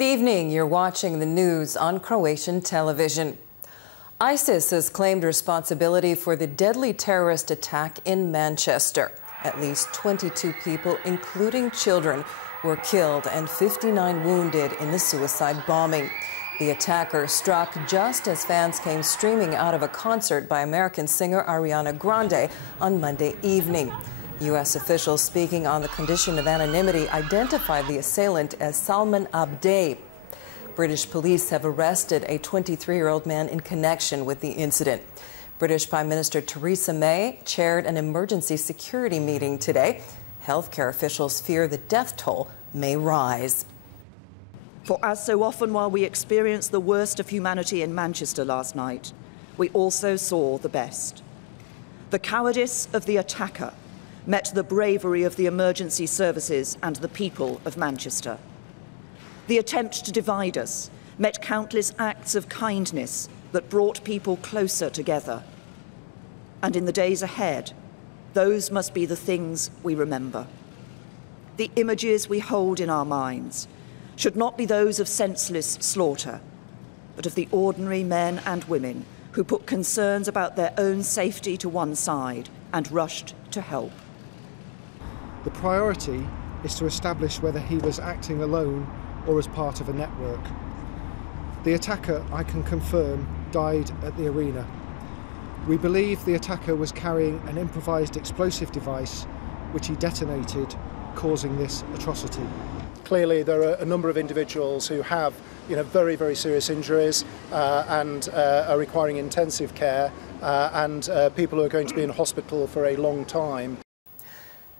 Good evening. You're watching the news on Croatian television. ISIS has claimed responsibility for the deadly terrorist attack in Manchester. At least 22 people, including children, were killed and 59 wounded in the suicide bombing. The attacker struck just as fans came streaming out of a concert by American singer Ariana Grande on Monday evening. U.S. officials speaking on the condition of anonymity identified the assailant as Salman Abdeh. British police have arrested a 23-year-old man in connection with the incident. British Prime Minister Theresa May chaired an emergency security meeting today. Healthcare officials fear the death toll may rise. For as so often while we experienced the worst of humanity in Manchester last night, we also saw the best. The cowardice of the attacker met the bravery of the emergency services and the people of Manchester. The attempt to divide us met countless acts of kindness that brought people closer together. And in the days ahead, those must be the things we remember. The images we hold in our minds should not be those of senseless slaughter, but of the ordinary men and women who put concerns about their own safety to one side and rushed to help. The priority is to establish whether he was acting alone or as part of a network. The attacker, I can confirm, died at the arena. We believe the attacker was carrying an improvised explosive device which he detonated, causing this atrocity. Clearly there are a number of individuals who have very, very serious injuries and are requiring intensive care and people who are going to be in hospital for a long time.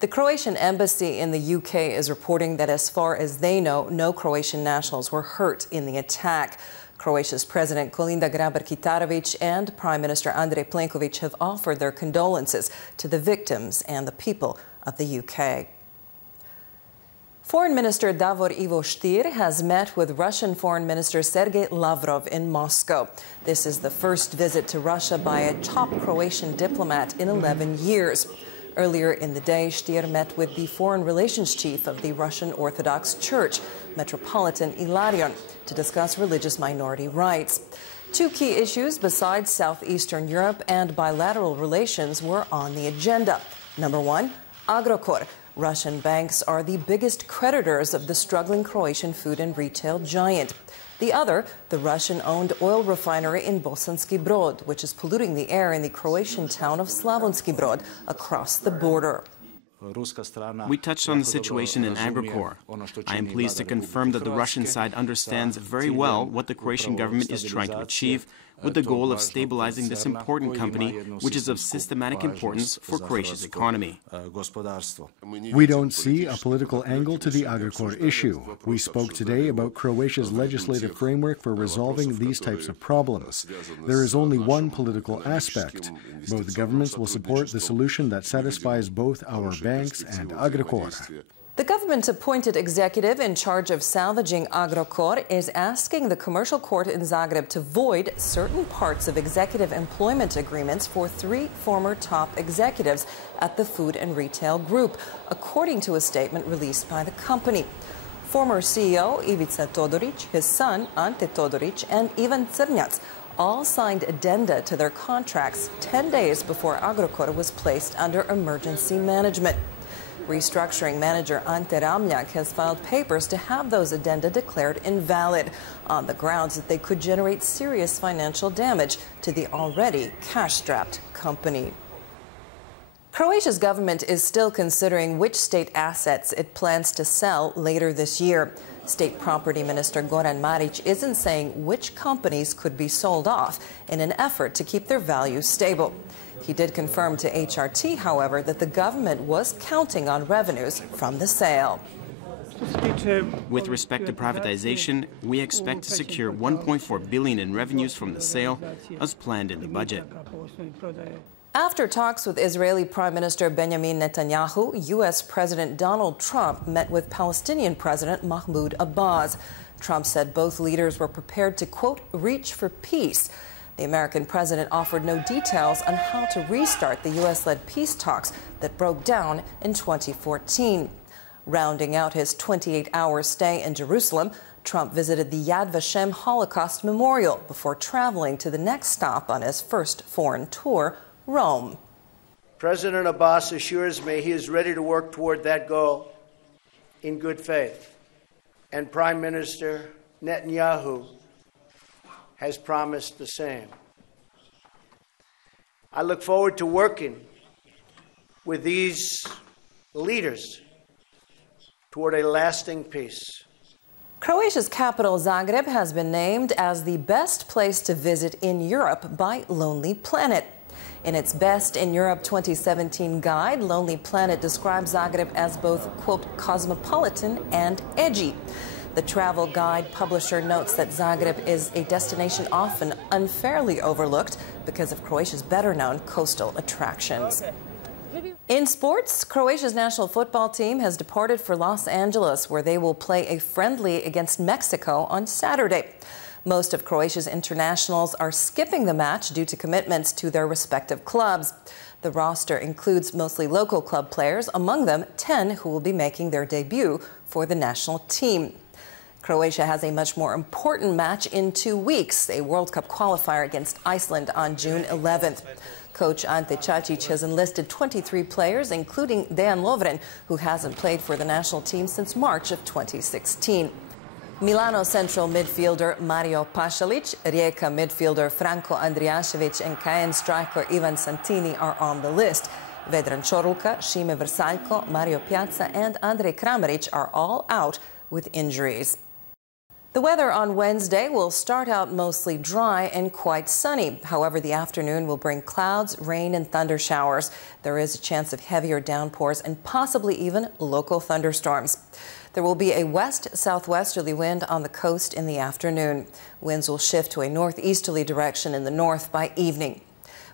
The Croatian embassy in the UK is reporting that as far as they know, no Croatian nationals were hurt in the attack. Croatia's President Kolinda Grabar-Kitarović and Prime Minister Andrej Plenković have offered their condolences to the victims and the people of the UK. Foreign Minister Davor Ivo Stier has met with Russian Foreign Minister Sergei Lavrov in Moscow. This is the first visit to Russia by a top Croatian diplomat in 11 years. Earlier in the day, Stier met with the foreign relations chief of the Russian Orthodox Church, Metropolitan Ilarion, to discuss religious minority rights. Two key issues besides southeastern Europe and bilateral relations were on the agenda. Number one, Agrokor. Russian banks are the biggest creditors of the struggling Croatian food and retail giant. The other, the Russian-owned oil refinery in Bosanski Brod, which is polluting the air in the Croatian town of Slavonski Brod across the border. We touched on the situation in Agrokor. I am pleased to confirm that the Russian side understands very well what the Croatian government is trying to achieve, with the goal of stabilizing this important company, which is of systematic importance for Croatia's economy. We don't see a political angle to the Agrokor issue. We spoke today about Croatia's legislative framework for resolving these types of problems. There is only one political aspect. Both governments will support the solution that satisfies both our banks and Agrokor. The government-appointed executive in charge of salvaging Agrokor is asking the commercial court in Zagreb to void certain parts of executive employment agreements for 3 former top executives at the food and retail group, according to a statement released by the company. Former CEO Ivica Todorić, his son Ante Todorić, and Ivan Crnjac all signed addenda to their contracts 10 days before Agrokor was placed under emergency management. Restructuring manager Ante Ramljak has filed papers to have those addenda declared invalid on the grounds that they could generate serious financial damage to the already cash-strapped company. Croatia's government is still considering which state assets it plans to sell later this year. State Property Minister Goran Marić isn't saying which companies could be sold off in an effort to keep their values stable. He did confirm to HRT, however, that the government was counting on revenues from the sale. With respect to privatization, we expect to secure 1.4 billion in revenues from the sale, as planned in the budget. After talks with Israeli Prime Minister Benjamin Netanyahu, U.S. President Donald Trump met with Palestinian President Mahmoud Abbas. Trump said both leaders were prepared to, quote, reach for peace. The American president offered no details on how to restart the U.S.-led peace talks that broke down in 2014. Rounding out his 28-hour stay in Jerusalem, Trump visited the Yad Vashem Holocaust Memorial before traveling to the next stop on his first foreign tour, Rome. President Abbas assures me he is ready to work toward that goal in good faith. And Prime Minister Netanyahu has promised the same. I look forward to working with these leaders toward a lasting peace. Croatia's capital, Zagreb, has been named as the best place to visit in Europe by Lonely Planet. In its Best in Europe 2017 guide, Lonely Planet describes Zagreb as both, quote, cosmopolitan and edgy. The travel guide publisher notes that Zagreb is a destination often unfairly overlooked because of Croatia's better-known coastal attractions. In sports, Croatia's national football team has departed for Los Angeles, where they will play a friendly against Mexico on Saturday. Most of Croatia's internationals are skipping the match due to commitments to their respective clubs. The roster includes mostly local club players, among them 10 who will be making their debut for the national team. Croatia has a much more important match in 2 weeks, a World Cup qualifier against Iceland on June 11th. Coach Ante Čačić has enlisted 23 players, including Dejan Lovren, who hasn't played for the national team since March of 2016. Milano central midfielder Mario Pašalić, Rijeka midfielder Franko Andrijašević, and Caen striker Ivan Santini are on the list. Vedran Čorluka, Šime Vrsaljko, Mario Piazza, and Andrej Kramarić are all out with injuries. The weather on Wednesday will start out mostly dry and quite sunny. However, the afternoon will bring clouds, rain, and thunder showers. There is a chance of heavier downpours and possibly even local thunderstorms. There will be a west-southwesterly wind on the coast in the afternoon. Winds will shift to a northeasterly direction in the north by evening,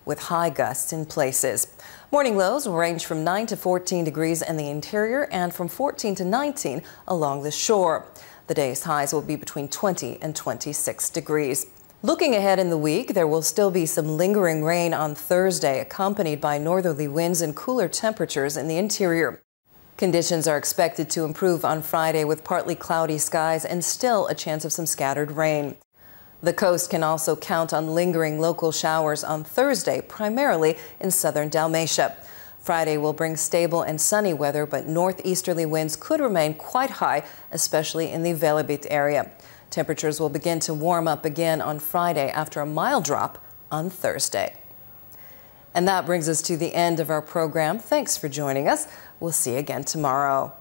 with high gusts in places. Morning lows will range from 9 to 14 degrees in the interior and from 14 to 19 along the shore. The day's highs will be between 20 and 26 degrees. Looking ahead in the week, there will still be some lingering rain on Thursday, accompanied by northerly winds and cooler temperatures in the interior. Conditions are expected to improve on Friday with partly cloudy skies and still a chance of some scattered rain. The coast can also count on lingering local showers on Thursday, primarily in southern Dalmatia. Friday will bring stable and sunny weather, but northeasterly winds could remain quite high, especially in the Velebit area. Temperatures will begin to warm up again on Friday after a mild drop on Thursday. And that brings us to the end of our program. Thanks for joining us. We'll see you again tomorrow.